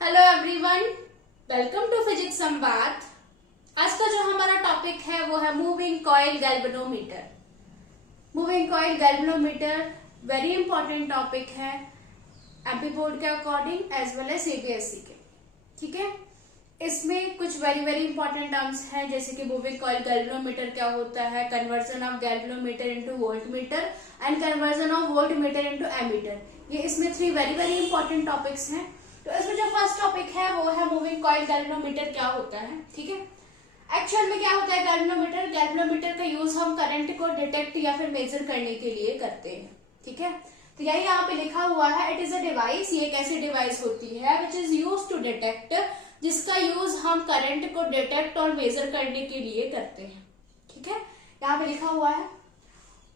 Hello everyone, welcome to physics Samvad. आज का जो हमारा टॉपिक है वो है moving coil galvanometer. Moving coil galvanometer very important topic है एमपी बोर्ड के according as well as CBSE के। ठीक है, इसमें कुछ वेरी इंपॉर्टेंट टर्म्स हैं जैसे कि मूविंग कॉइल गैल्वेनोमीटर क्या होता है, conversion of galvanometer into voltmeter and conversion of voltmeter into ammeter. ये इसमें थ्री वेरी इंपॉर्टेंट टॉपिक्स हैं। तो इसमें जो फर्स्ट टॉपिक है वो है मूविंग कॉइल गैल्वेनोमीटर क्या होता है। ठीक है, एक्चुअल में क्या होता है गैल्वेनोमीटर। गैल्वेनोमीटर का यूज हम करंट को डिटेक्ट या फिर मेजर करने के लिए करते हैं। ठीक है, तो यही यहाँ पे लिखा हुआ है, इट इज अ डिवाइस। ये एक ऐसी डिवाइस होती है which is use to detect, जिसका यूज हम करंट को डिटेक्ट और मेजर करने के लिए करते हैं। ठीक है, यहाँ पे लिखा हुआ है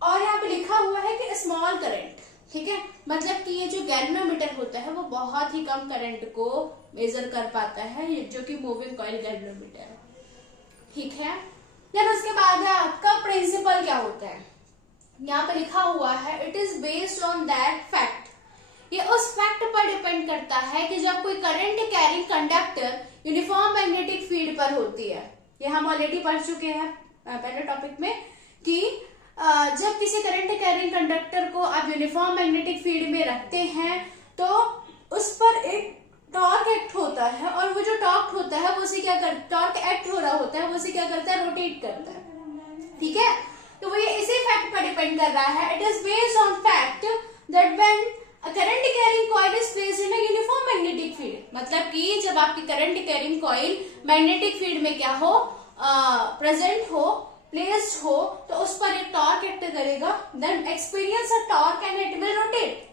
और यहाँ पे लिखा हुआ है कि स्मॉल करंट। ठीक है, मतलब कि ये जो गैल्वेनोमीटर होता है वो बहुत ही कम करंट को मेजर कर पाता है, जो कि मूविंग कॉइल गैल्वेनोमीटर है। ठीक है, देन उसके बाद है आपका प्रिंसिपल क्या होता है। यहाँ पे लिखा हुआ है it is based on that fact. ये उस फैक्ट पर डिपेंड करता है कि जब कोई current carrying conductor uniform magnetic field पर होती है। ये हम ऑलरेडी पढ़ चुके हैं पहले टॉपिक में कि जब किसी करंट कैरिंग कंडक्टर को आप यूनिफॉर्म मैग्नेटिक फील्ड में रखते हैं तो उस पर एक टॉर्क एक्ट होता है और वो जो टॉर्क होता है वो उसे क्या कर टॉर्क एक्ट हो रहा होता है वो उसे क्या करता है, रोटेट करता है। ठीक है, तो वो ये इसी फैक्ट पर डिपेंड कर रहा है। It is based on fact that when a current carrying coil is placed in a uniform magnetic field. मतलब कि जब आपकी current carrying coil magnetic field में क्या हो, प्रेजेंट हो, प्लेस्ड हो, तो उस पर एक टॉर्क एक्ट करेगा। Then experience a torque and it will rotate.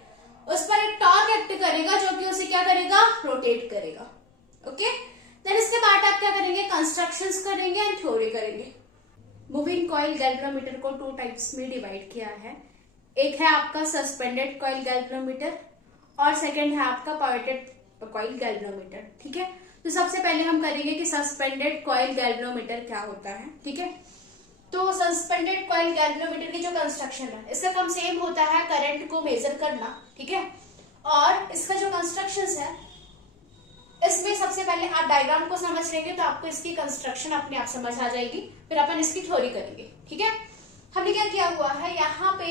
उस पर एक टॉर्क एक्ट करेगा जो कि उसे क्या करेगा, रोटेट करेगा। ओके, देन इसके बाद आप क्या करेंगे, कंस्ट्रक्शंस करेंगे एंड थ्योरी करेंगे। मूविंग कॉइल गैल्वेनोमीटर को टू टाइप्स में डिवाइड किया है। एक है आपका सस्पेंडेड कॉइल गैल्वेनोमीटर और सेकेंड है आपका पायवटेड कॉइल गैल्वेनोमीटर। ठीक है, तो सबसे पहले हम करेंगे कि सस्पेंडेड कॉइल गैल्वेनोमीटर क्या होता है। ठीक है, तो सस्पेंडेड कॉइल गैल्वेनोमीटर की जो कंस्ट्रक्शन है इसका काम सेम होता है, करंट को मेजर करना। ठीक है, और इसका जो कंस्ट्रक्शन है इसमें सबसे पहले आप डायग्राम को समझ लेंगे तो आपको इसकी कंस्ट्रक्शन अपने आप समझ आ जाएगी, फिर अपन इसकी थ्योरी करेंगे। ठीक है, हमने क्या किया हुआ है, यहाँ पे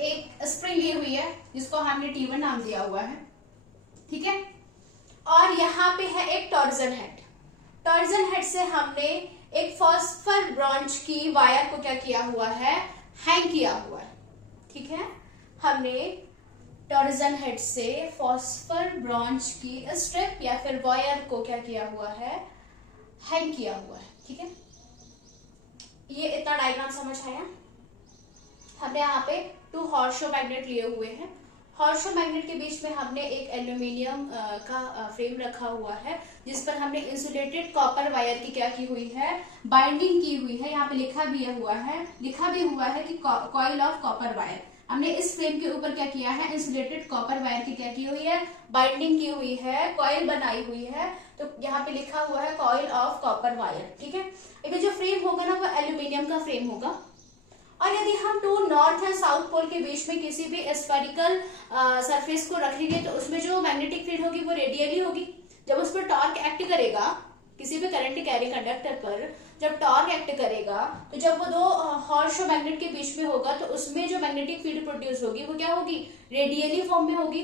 एक स्प्रिंग ली हुई है जिसको हमने T1 नाम दिया हुआ है। ठीक है, और यहाँ पे है एक टॉर्जन हेड। टॉर्जन हेड से हमने एक फॉस्फर ब्रॉन्ज की वायर को क्या किया हुआ है, हैंग किया हुआ है। ठीक है, हमने टॉर्जन हेड से फॉस्फर ब्रॉन्ज की स्ट्रिप या फिर वायर को क्या किया हुआ है, हैंग किया हुआ है। ठीक है, ये इतना डायग्राम समझ आया। हमने यहाँ पे टू हॉर्सशो मैग्नेट लिए हुए हैं। हॉर्सशो मैग्नेट के बीच में हमने एक एल्यूमिनियम का फ्रेम रखा हुआ है जिस पर हमने इंसुलेटेड कॉपर वायर की क्या की हुई है, बाइंडिंग की हुई है। यहाँ पे लिखा भी हुआ है कि कॉइल ऑफ कॉपर वायर। हमने इस फ्रेम के ऊपर क्या किया है, इंसुलेटेड कॉपर वायर की क्या की हुई है, बाइंडिंग की हुई है, कॉइल बनाई हुई है। तो यहाँ पे लिखा हुआ है कॉइल ऑफ कॉपर वायर। ठीक है, लेकिन जो फ्रेम होगा ना वो एल्यूमिनियम का फ्रेम होगा। और यदि हम two north and south pole के बीच में किसी भी स्फेरिकल सरफेस को रखेंगे तो उसमें जो मैग्नेटिक फील्ड होगी वो रेडियली होगी। जब उस पर टॉर्क एक्ट करेगा, किसी भी करंट कैरिंग कंडक्टर पर जब टॉर्क एक्ट करेगा तो जब वो दो हॉर्सशो मैग्नेट के बीच में होगा तो उसमें जो मैग्नेटिक फील्ड प्रोड्यूस होगी वो क्या होगी, रेडियली फॉर्म में होगी।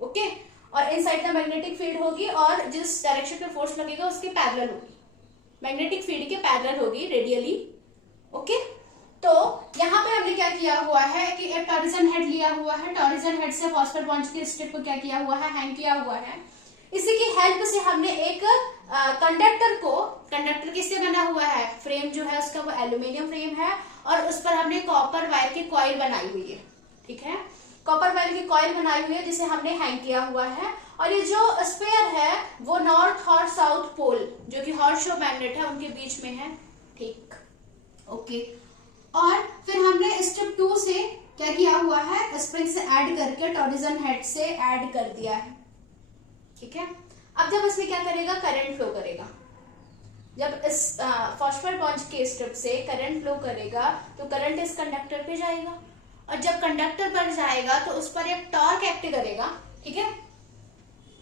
ओके, और इनसाइड द मैग्नेटिक फील्ड होगी और जिस डायरेक्शन में फोर्स लगेगा उसके पैरेलल होगी, मैग्नेटिक फील्ड के पैरेलल होगी, रेडियली। ओके, तो यहाँ पे हमने क्या किया हुआ है कि एक टॉरिजन हेड लिया हुआ है। टॉरिजन हेड से फॉस्फर बॉन्ड की स्ट्रिप को क्या किया हुआ है, हैंग किया हुआ है। इसी की हेल्प से हमने एक कंडक्टर किससे बना हुआ है, फ्रेम जो है उसका वो एल्यूमिनियम फ्रेम है और उस पर हमने कॉपर वायर की कॉइल बनाई हुई है। ठीक है, कॉपर वायर की कॉइल बनाई हुई है जिसे हमने हैंग किया हुआ है। और ये जो स्फीयर है वो नॉर्थ और साउथ पोल जो कि हॉर्सशो मैग्नेट है उनके बीच में है। ठीक, ओके, और फिर हमने स्टेप 2 से क्या किया हुआ है, स्प्रिंग से ऐड करके टॉरिजन हेड से ऐड कर दिया है। ठीक है, अब जब इसमें क्या करेगा, करंट फ्लो करेगा। जब इस फॉस्फर बॉन्ड के स्ट्रिप से करंट फ्लो करेगा तो करंट इस कंडक्टर पे जाएगा और जब कंडक्टर पर जाएगा तो उस पर एक टॉर्क एक्ट करेगा। ठीक है,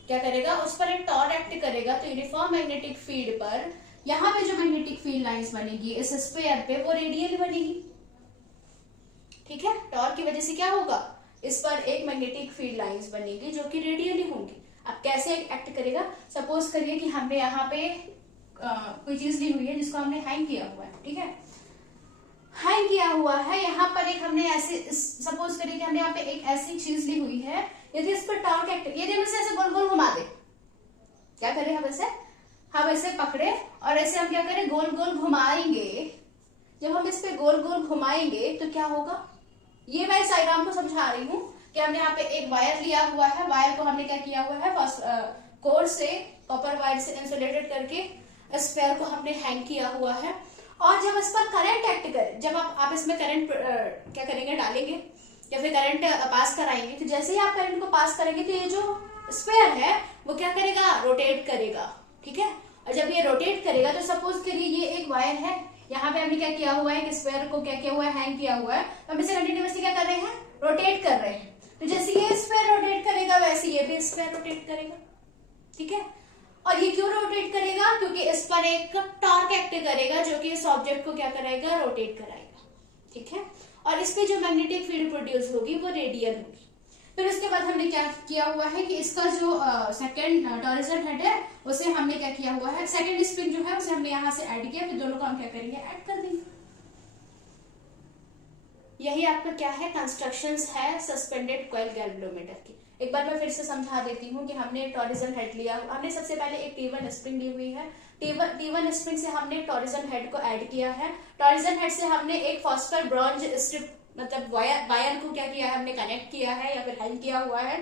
क्या करेगा, उस पर एक टॉर्क एक्ट करेगा, तो यूनिफॉर्म मैग्नेटिक फील्ड पर यहाँ पे जो मैग्नेटिक फील्ड लाइंस बनेगी इस स्फीयर पे वो रेडियल बनेगी। ठीक है, टॉर्क की वजह से क्या होगा, इस पर एक मैग्नेटिक फील्ड लाइंस बनेगी जो कि रेडियली होंगी। अब कैसे एक्ट करेगा, सपोज करिए कि हमने यहाँ पे कोई चीज ली हुई है जिसको हमने हैंग किया हुआ है। ठीक है, हैंग किया हुआ है, यहाँ पर एक हमने ऐसे सपोज करिए कि हमने यहाँ पे एक ऐसी चीज ली हुई है, यदि इस पर टॉर्क एक्ट, यदि हम इसे ऐसे गोल गोल घुमा दे, क्या करें हम ऐसे पकड़े और ऐसे हम क्या करें, गोल गोल घुमाएंगे। जब हम इस पे गोल गोल घुमाएंगे तो क्या होगा, ये मैं इस डायग्राम को समझा रही हूँ कि हमने यहाँ पे एक वायर लिया हुआ है, वायर को हमने क्या किया हुआ है, कोर से, कॉपर वायर से इंसुलेटेड करके स्फीयर को हमने हैंग किया हुआ है। और जब इस पर करंट एक्ट करे, जब आप इसमें करंट क्या करेंगे, डालेंगे या फिर करंट पास कराएंगे, तो जैसे ही आप करंट को पास करेंगे तो ये जो स्फीयर है वो क्या करेगा, रोटेट करेगा। ठीक है, और जब ये रोटेट करेगा तो सपोज करिए ये एक वायर है, यहाँ पे हमने क्या किया हुआ है कि स्फीयर को क्या किया हुआ है, हैंग किया हुआ है, तो हम इसे कंटिन्यूअसली क्या कर रहे हैं, रोटेट कर रहे हैं। तो जैसे ये स्फीयर रोटेट करेगा वैसे ये भी स्फीयर रोटेट करेगा। ठीक है, और ये क्यों रोटेट करेगा, क्योंकि इस पर एक टॉर्क एक्ट करेगा जो कि इस ऑब्जेक्ट को क्या कराएगा, रोटेट कराएगा। ठीक है, और इस पे जो मैग्नेटिक फील्ड प्रोड्यूस होगी वो रेडियल होगी। फिर उसके बाद हमने क्या किया हुआ है कि इसका जो सेकंड टॉरिजन हेड है उसे हमने क्या किया हुआ है, सेकंड स्प्रिंग जो है उसे हमने यहाँ से ऐड किया, फिर दोनों को हम क्या करेंगे, ऐड कर देंगे। यही आपका क्या है, कंस्ट्रक्शंस है सस्पेंडेड कॉइल गैल्वेनोमीटर की। एक बार मैं फिर से समझा देती हूँ कि हमने टॉरिजन हेड लिया, हमने सबसे पहले एक T1 स्प्रिंग ली हुई है, T1 स्प्रिंग से हमने टॉरिजन हेड को ऐड किया है, टॉरिजन हेड से हमने एक फॉस्फर ब्रॉन्ज स्ट्रिप मतलब वायर को क्या किया है, हमने कनेक्ट किया है या फिर हैंग किया हुआ है।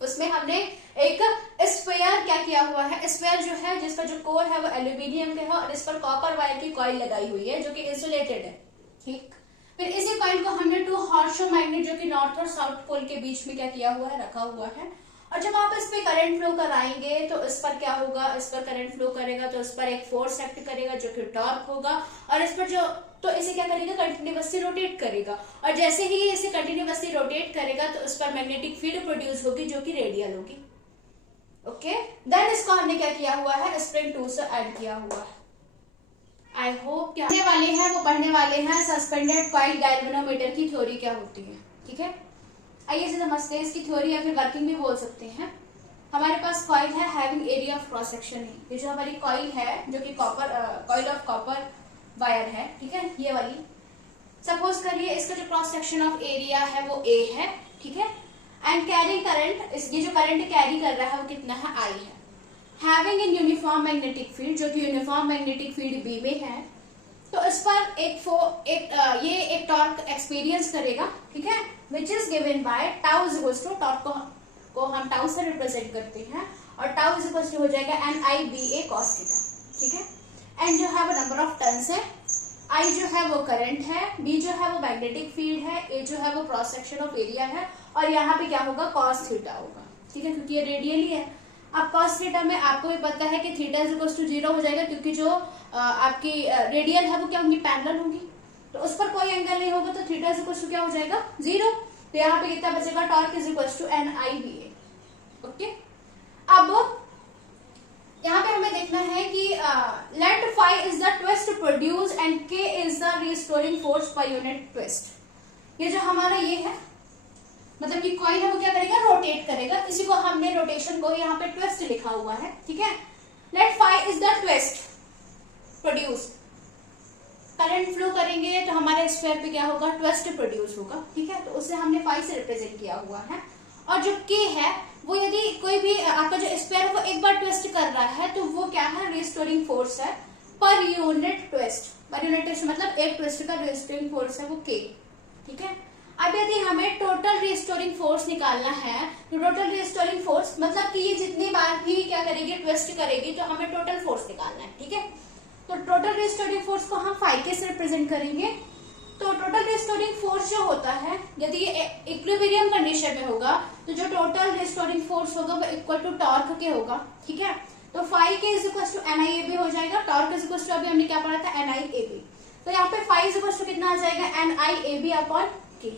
उसमें हमने एक स्फीयर क्या किया हुआ है, स्फीयर जो है जिसका जो कोर है वो एल्यूमिनियम का है और इस पर कॉपर वायर की कॉइल लगाई हुई है जो कि इंसुलेटेड है। ठीक, फिर इसी कॉइल को हमने 2 हॉर्सशो मैग्नेट जो कि नॉर्थ और साउथ पोल के बीच में क्या किया हुआ है, रखा हुआ है। और जब आप इस पे करंट फ्लो कराएंगे तो इस पर क्या होगा, इस पर करंट फ्लो करेगा तो इस पर एक फोर्स एक्ट करेगा जो कि टॉर्क होगा, और इस पर जो तो इसे क्या करेगा, कंटिन्यूअसली रोटेट करेगा, और जैसे ही इसे कंटिन्यूअसली रोटेट करेगा तो इस पर मैग्नेटिक फील्ड प्रोड्यूस होगी जो कि रेडियल होगी। ओके, देन इसको हमने क्या किया हुआ है, स्प्रिंग 2 से ऐड किया हुआ है। आई होप क्या पढ़ने वाले हैं वो पढ़ने वाले हैं सस्पेंडेड कॉइल गैल्वेनोमीटर की थ्योरी क्या होती है। ठीक है, आइए से समझते हैं इसकी थ्योरी या फिर वर्किंग भी बोल सकते हैं। हमारे पास कॉइल है having area of cross section है, ये जो हमारी कॉइल है जो कि कॉइल ऑफ कॉपर वायर है। ठीक है, ये वाली सपोज करिए इसका जो क्रॉस सेक्शन ऑफ एरिया है वो A है। ठीक है, एंड कैरी करंट, ये जो करंट कैरी कर रहा है वो कितना है, I है। Having in uniform magnetic field, जो कि यूनिफॉर्म मैग्नेटिक फील्ड B में है, तो इस पर ये एक टॉर्क एक्सपीरियंस करेगा। ठीक है, which is given by tau is equal to, torque को हम टाउ से रिप्रेजेंट करते हैं और टाउ इज इक्वल टू हो जाएगा NIBA cos थीटा। ठीक है, एन जो है वो नंबर ऑफ टर्न्स है, I जो है वो करंट है, B जो है वो मैग्नेटिक फील्ड है, A जो है वो क्रॉस सेक्शन ऑफ एरिया है, और यहाँ पे क्या होगा, cos थीटा होगा। ठीक है, क्योंकि ये रेडियली है। अब cos थीटा में आपको भी पता है कि थीटा इज इक्वल टू 0 हो जाएगा, क्योंकि जो आपकी रेडियल है वो क्या होंगी, पैरेलल होंगी, तो उस पर कोई एंगल नहीं होगा, तो थीटा इज इक्वल टू क्या हो जाएगा, 0। तो यहाँ पे कितना बचेगा, torque is equal to NIBA। Okay, अब यहाँ पे हमें देखना है कि let phi is the twist produced and K is the restoring force per unit twist. ये जो हमारा ये है, मतलब कि कॉइल है वो क्या करेगा, रोटेट करेगा, इसी को हमने रोटेशन को यहाँ पे ट्विस्ट लिखा हुआ है। ठीक है, let phi is the twist produced, current flow करेंगे तो हमारे स्फीयर पे क्या होगा, ट्विस्ट प्रोड्यूस होगा। ठीक है, तो उसे हमने फाई से रिप्रेजेंट किया हुआ है। और जो K है वो यदि कोई भी आपका जो स्फीयर को एक बार ट्विस्ट कर रहा है तो वो क्या है, रिस्टोरिंग फोर्स है पर यूनिट ट्विस्ट। पर यूनिट ट्विस्ट मतलब एक ट्विस्ट का रिस्टोरिंग फोर्स है वो K। ठीक है, अब यदि हमें टोटल रिस्टोरिंग फोर्स निकालना है तो टोटल रिस्टोरिंग फोर्स मतलब कि ये जितनी बार भी क्या करेगी, ट्विस्ट करेगी, तो हमें टोटल फोर्स निकालना है। ठीक है, तो टोटल रिस्टोरिंग फोर्स को हम फाई के से रिप्रेजेंट करेंगे। तो टोटल रिस्टोरिंग फोर्स जो होता है, यदि ये इक्विलिब्रियम कंडीशन में होगा तो जो टोटल रिस्टोरिंग फोर्स होगा वो इक्वल टू टॉर्क के होगा। ठीक है, तो फाई के इज इक्वल टू NIAB हो जाएगा, टॉर्क इज इक्वल टू अभी हमने क्या पढ़ा था, NIAB। तो यहाँ पे फाई इज इक्वल टू कितना आ जाएगा, NIAB अपॉन K।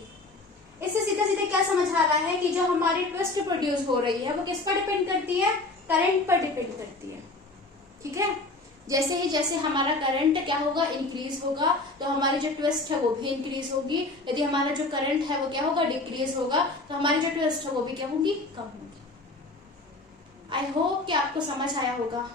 इससे सीधे सीधे क्या समझ आ रहा है कि जो हमारी ट्विस्ट प्रोड्यूस हो रही है वो किस पर डिपेंड करती है, करंट पर डिपेंड करती है। ठीक है, जैसे ही जैसे हमारा करंट क्या होगा, इंक्रीज होगा, तो हमारी जो ट्विस्ट है वो भी इंक्रीज होगी। यदि हमारा जो करंट है वो क्या होगा, डिक्रीज होगा, तो हमारी जो ट्विस्ट है वो भी क्या होगी, कम होगी। आई होप कि आपको समझ आया होगा।